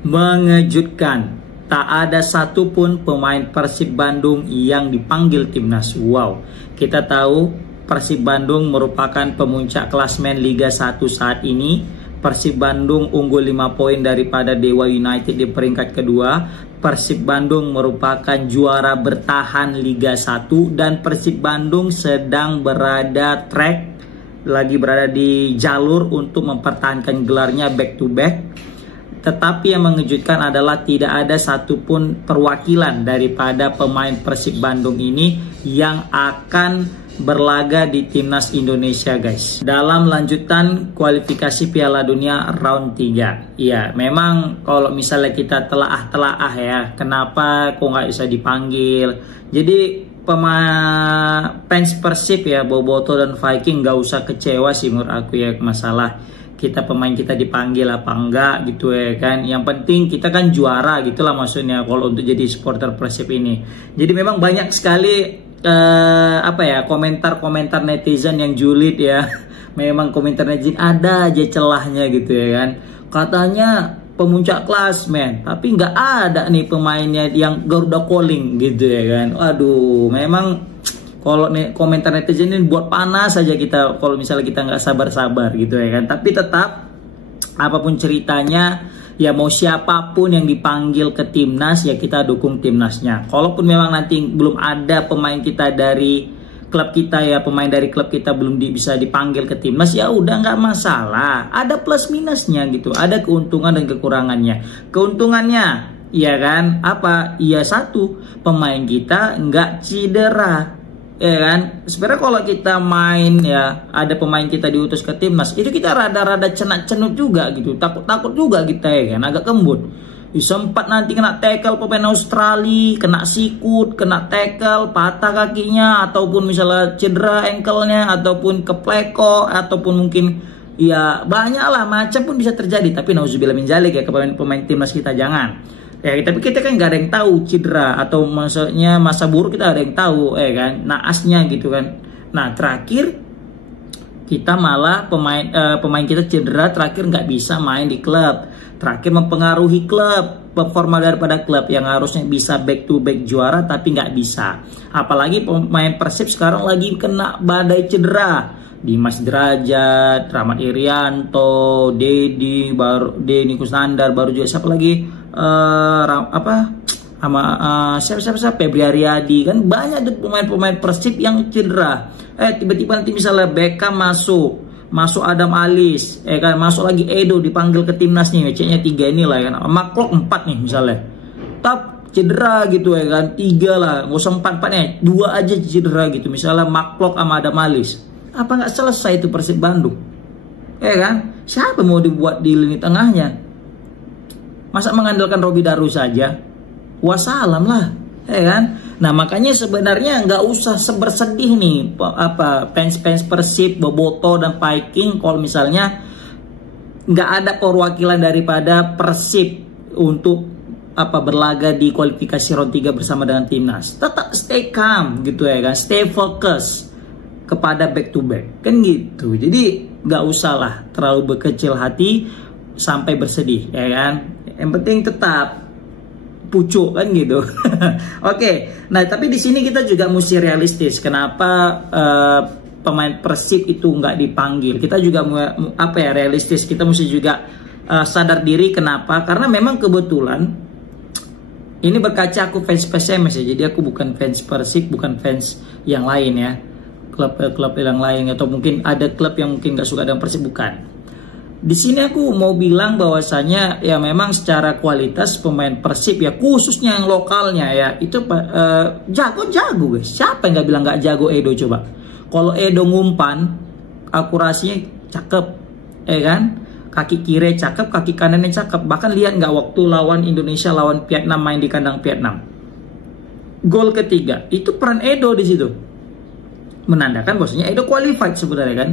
Mengejutkan, tak ada satupun pemain Persib Bandung yang dipanggil timnas. Wow, kita tahu Persib Bandung merupakan pemuncak klasmen Liga 1 saat ini. Persib Bandung unggul 5 poin daripada Dewa United di peringkat kedua. Persib Bandung merupakan juara bertahan Liga 1 dan Persib Bandung sedang berada di jalur untuk mempertahankan gelarnya back to back. Tetapi yang mengejutkan adalah tidak ada satupun perwakilan daripada pemain Persib Bandung ini yang akan berlaga di timnas Indonesia, guys, dalam lanjutan kualifikasi Piala Dunia round 3. Ya, memang kalau misalnya kita telaah ya, kenapa kok nggak bisa dipanggil. Jadi fans Persib ya, Boboto dan Viking nggak usah kecewa sih menurut aku ya, masalah pemain kita dipanggil apa enggak gitu ya kan. Yang penting kita kan juara gitulah maksudnya kalau untuk jadi supporter Persib ini. Jadi memang banyak sekali komentar netizen yang julid ya. Memang komentar netizen ada aja celahnya gitu ya kan. Katanya pemuncak klasmen, tapi nggak ada nih pemainnya yang Garuda calling gitu ya kan. Aduh, memang kalau komentar netizen ini buat panas saja kita kalau misalnya kita nggak sabar-sabar gitu ya kan. Tapi tetap apapun ceritanya ya, mau siapapun yang dipanggil ke timnas ya kita dukung timnasnya. Kalaupun memang nanti belum ada pemain kita dari klub kita ya, pemain dari klub kita belum bisa dipanggil ke timnas, ya udah nggak masalah. Ada plus minusnya gitu, ada keuntungan dan kekurangannya. Keuntungannya ya kan apa? Ya satu, pemain kita nggak cedera. Ya kan, sebenarnya kalau kita main ya, ada pemain kita diutus ke timnas, itu kita rada-rada cenut juga gitu, takut juga kita ya kan, agak kembut. Sempat nanti kena tackle pemain Australia, kena sikut, kena tackle, patah kakinya, ataupun misalnya cedera ankle-nya, ataupun kepleko, ataupun mungkin ya banyak lah macam pun bisa terjadi. Tapi nauzubillah min dzalik ya, ke pemain timnas kita jangan. Ya, tapi kita kan nggak ada yang tahu cedera atau maksudnya masa buruk, kita ada yang tahu kan, naasnya gitu kan. Nah terakhir kita malah pemain kita cedera, terakhir nggak bisa main di klub, terakhir mempengaruhi klub, performa daripada klub yang harusnya bisa back to back juara tapi nggak bisa. Apalagi pemain Persib sekarang lagi kena badai cedera. Dimas Derajat, Rahmat Irianto, Denny Kusnandar, baru juga siapa lagi siapa Febri Haryadi, kan banyak pemain Persib yang cedera. Tiba-tiba nanti misalnya Beckham masuk Adam Alis, kan masuk lagi Edo dipanggil ke timnas nih, C-nya 3 ini lah kan, Maklok 4 nih misalnya, cedera gitu ya kan, 3 lah, nggak usah 4-4 2 aja cedera gitu misalnya Maklok sama Adam Alis. Apa nggak selesai itu Persib Bandung? Ya kan? Siapa mau dibuat di lini tengahnya? Masa mengandalkan Robi Darus saja? Wassalam lah, ya kan? Nah makanya sebenarnya nggak usah bersedih nih fans Persib, Boboto dan Viking kalau misalnya nggak ada perwakilan daripada Persib untuk berlaga di kualifikasi round 3 bersama dengan timnas. Tetap stay calm gitu ya kan, stay focus kepada back to back kan gitu. Jadi nggak usah lah terlalu berkecil hati sampai bersedih ya kan. Yang penting tetap pucuk kan gitu. Oke. Nah tapi di sini kita juga mesti realistis. Kenapa pemain Persib itu nggak dipanggil? Kita juga realistis. Kita mesti juga sadar diri. Kenapa? Karena memang kebetulan ini berkaca aku fans PSMS ya. Jadi aku bukan fans Persib, bukan fans yang lain ya. Klub yang lain, atau mungkin ada klub yang mungkin gak suka dengan Persib, bukan. Di sini aku mau bilang bahwasanya ya memang secara kualitas pemain Persib ya, khususnya yang lokalnya ya, itu jago guys. Siapa yang gak bilang gak jago Edo coba? Kalau Edo ngumpan, akurasinya cakep, kan? Kaki kiri cakep, kaki kanannya cakep. Bahkan lihat nggak waktu lawan Indonesia lawan Vietnam, main di kandang Vietnam, gol ketiga itu peran Edo di situ. Menandakan bahwasanya Edo qualified sebenarnya kan.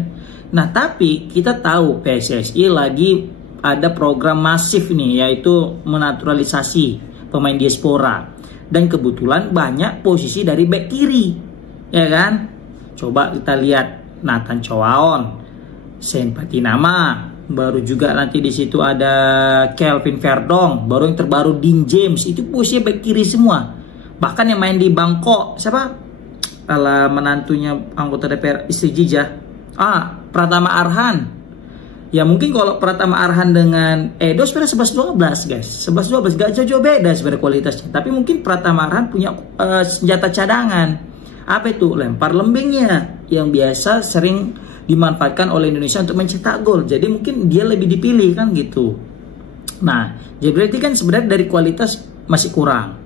Nah tapi kita tahu PSSI lagi ada program masif nih, yaitu menaturalisasi pemain diaspora, dan kebetulan banyak posisi dari back kiri ya kan. Coba kita lihat Nathan Chowaon, Sen Patinama, Baru juga nanti di situ ada Kelvin Verdong, baru yang terbaru Dean James, itu posisinya back kiri semua. Bahkan yang main di Bangkok siapa? Menantunya anggota DPR istri Jija. Pratama Arhan. Ya mungkin kalau Pratama Arhan dengan Edo sebenarnya 11-12 guys. 11-12 gak jauh-jauh beda sebenarnya kualitasnya. Tapi mungkin Pratama Arhan punya senjata cadangan. Apa itu? Lempar lembingnya yang biasa sering dimanfaatkan oleh Indonesia untuk mencetak gol. Jadi mungkin dia lebih dipilih kan gitu. Nah, jadi berarti kan sebenarnya dari kualitas masih kurang.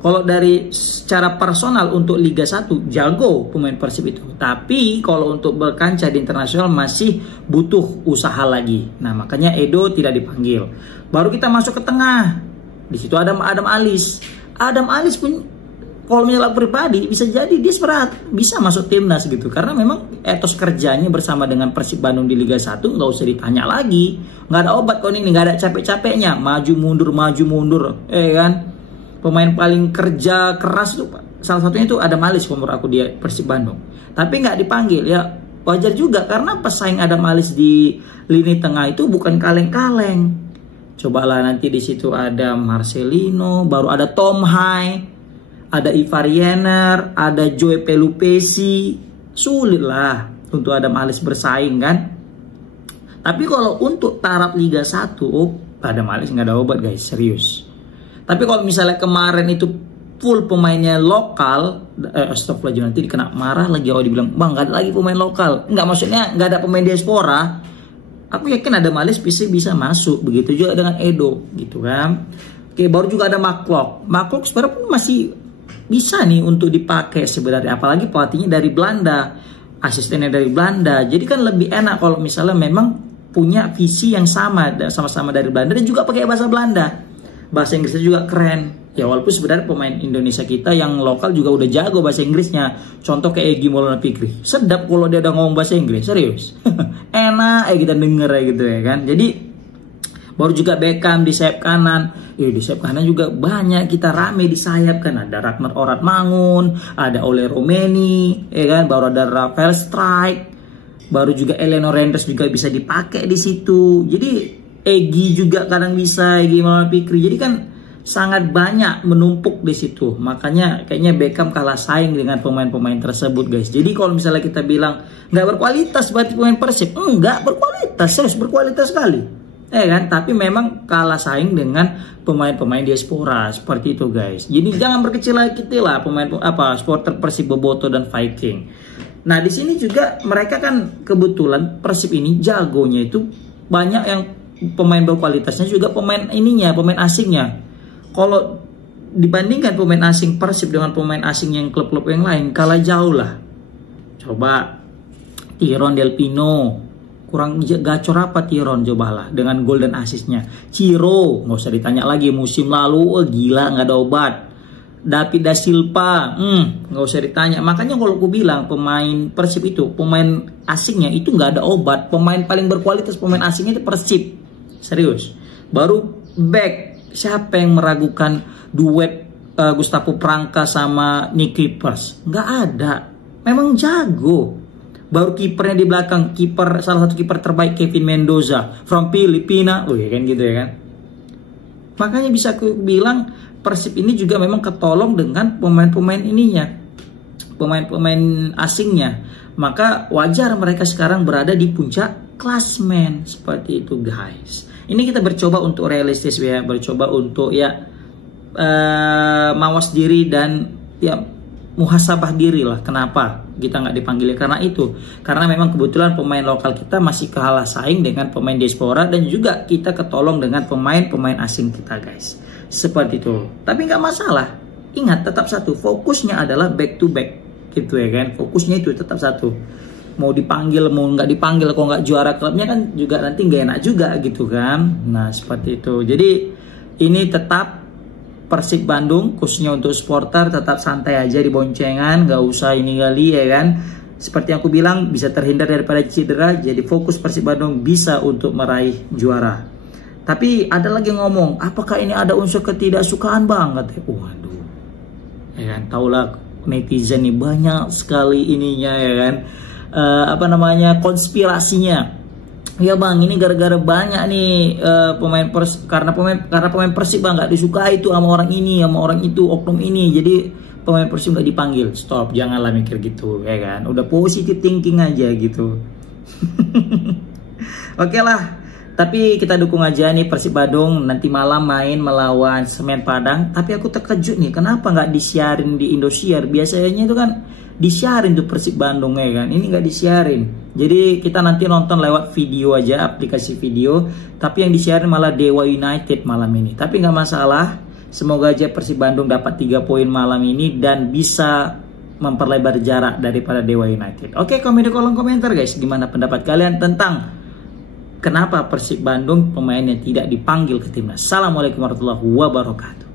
Kalau dari secara personal untuk Liga 1 jago pemain Persib itu. Tapi kalau untuk berkancah di internasional masih butuh usaha lagi. Nah, makanya Edo tidak dipanggil. Baru kita masuk ke tengah. Di situ ada Adam Alis. Adam Alis pun kalau menurut pribadi bisa jadi dia bisa masuk timnas gitu, karena memang etos kerjanya bersama dengan Persib Bandung di Liga 1 nggak usah ditanya lagi, nggak ada obat kok ini, nggak ada capek-capeknya, maju mundur, kan. Pemain paling kerja keras tuh salah satunya itu Adam Alis menurut aku dia Persib Bandung, tapi nggak dipanggil ya wajar juga karena pesaing Adam Alis di lini tengah itu bukan kaleng-kaleng. Cobalah nanti di situ ada Marcelino, baru ada Tom Hai, ada Ivar Yener, ada Joy Pelupesi. Sulit lah untuk Adam Alis bersaing kan. Tapi kalau untuk taraf Liga 1, Adam Alis nggak ada obat guys, serius. Tapi kalau misalnya kemarin itu full pemainnya lokal, astagfirullah nanti dikena marah lagi. Dibilang, bang nggak ada lagi pemain lokal. Nggak, maksudnya nggak ada pemain diaspora. Aku yakin Adam Alis bisa masuk. Begitu juga dengan Edo gitu kan. Oke, baru juga ada Maklok. Maklok sebenarnya pun masih bisa nih untuk dipakai sebenarnya, apalagi pelatihnya dari Belanda, asistennya dari Belanda. Jadi kan lebih enak kalau misalnya memang punya visi yang sama-sama dari Belanda dan juga pakai bahasa Belanda. Bahasa Inggrisnya juga keren. Ya walaupun sebenarnya pemain Indonesia kita yang lokal juga udah jago bahasa Inggrisnya. Contoh kayak Egy Maulana Fikri. Sedap kalau dia udah ngomong bahasa Inggris, serius. Enak kita denger gitu ya kan. Jadi baru juga Beckham di sayap kanan. Di sayap kanan juga banyak kita rame di sayap kan. Ada Ragnar Orat Mangun, ada Ole Romeni, ya kan. Baru ada Rafael Strike. Baru juga Eleanor Renders juga bisa dipakai di situ. Jadi Egy juga kadang bisa, Egy Maulana Fikri. Jadi kan sangat banyak menumpuk di situ. Makanya kayaknya Beckham kalah saing dengan pemain-pemain tersebut guys. Jadi kalau misalnya kita bilang nggak berkualitas berarti pemain Persib, enggak berkualitas, serius berkualitas sekali. Kan, tapi memang kalah saing dengan pemain-pemain diaspora seperti itu guys. Jadi jangan berkecil hati lah pemain supporter Persib Boboto dan Viking. Nah di sini juga mereka kan kebetulan Persib ini jagonya itu banyak yang pemain berkualitasnya juga pemain asingnya. Kalau dibandingkan pemain asing Persib dengan pemain asing yang klub-klub yang lain kalah jauh lah. Coba Tyrone Del Pino. Kurang gacor apa Tyrone, cobalah dengan gol dan asisnya. Ciro nggak usah ditanya lagi, musim lalu gila nggak ada obat. David Da Silva nggak usah ditanya. Makanya kalau aku bilang pemain Persib itu pemain asingnya itu nggak ada obat. Pemain paling berkualitas pemain asingnya itu Persib, serius. Baru back, siapa yang meragukan duet Gustavo Pranka sama Nick Kipers? Nggak ada, memang jago. Baru kipernya di belakang, salah satu kiper terbaik Kevin Mendoza from Filipina, kan gitu ya kan. Makanya bisa aku bilang Persib ini juga memang ketolong dengan pemain-pemain ininya, pemain-pemain asingnya. Maka wajar mereka sekarang berada di puncak klasmen seperti itu guys. Ini kita bercoba untuk realistis ya, bercoba untuk mawas diri dan muhasabah diri lah. Kenapa kita nggak dipanggil? Karena memang kebetulan pemain lokal kita masih kalah saing dengan pemain diaspora dan juga kita ketolong dengan pemain asing kita guys, seperti itu. Tapi nggak masalah, ingat tetap satu, fokusnya adalah back to back gitu ya kan. Fokusnya itu tetap satu, mau dipanggil mau nggak dipanggil, kalau nggak juara klubnya kan juga nanti nggak enak juga gitu kan. Nah seperti itu. Jadi ini tetap Persib Bandung, khususnya untuk supporter, tetap santai aja di boncengan, gak usah ini kali ya kan. Seperti yang aku bilang, bisa terhindar daripada cedera, jadi fokus Persib Bandung bisa untuk meraih juara. Tapi ada lagi yang ngomong, apakah ini ada unsur ketidaksukaan bang? Katanya, waduh, ya kan, taulah netizen nih banyak sekali ininya ya kan, konspirasinya. Ya bang, ini gara-gara banyak nih karena pemain Persib bang nggak disukai itu sama orang ini, sama orang itu, oknum ini. Jadi pemain Persib nggak dipanggil. Stop, janganlah mikir gitu, ya kan? Udah positive thinking aja gitu. Oke lah. Tapi kita dukung aja nih Persib Bandung nanti malam main melawan Semen Padang. Tapi aku terkejut nih, kenapa nggak disiarin di Indosiar? Biasanya itu kan disiarin tuh Persib Bandung, ya kan? Ini nggak disiarin. Jadi kita nanti nonton lewat video aja, aplikasi video. Tapi yang disiarin malah Dewa United malam ini. Tapi nggak masalah. Semoga aja Persib Bandung dapat 3 poin malam ini dan bisa memperlebar jarak daripada Dewa United. Oke, komen di kolom komentar guys, gimana pendapat kalian tentang kenapa Persib Bandung pemainnya tidak dipanggil ke timnas. Assalamualaikum warahmatullahi wabarakatuh.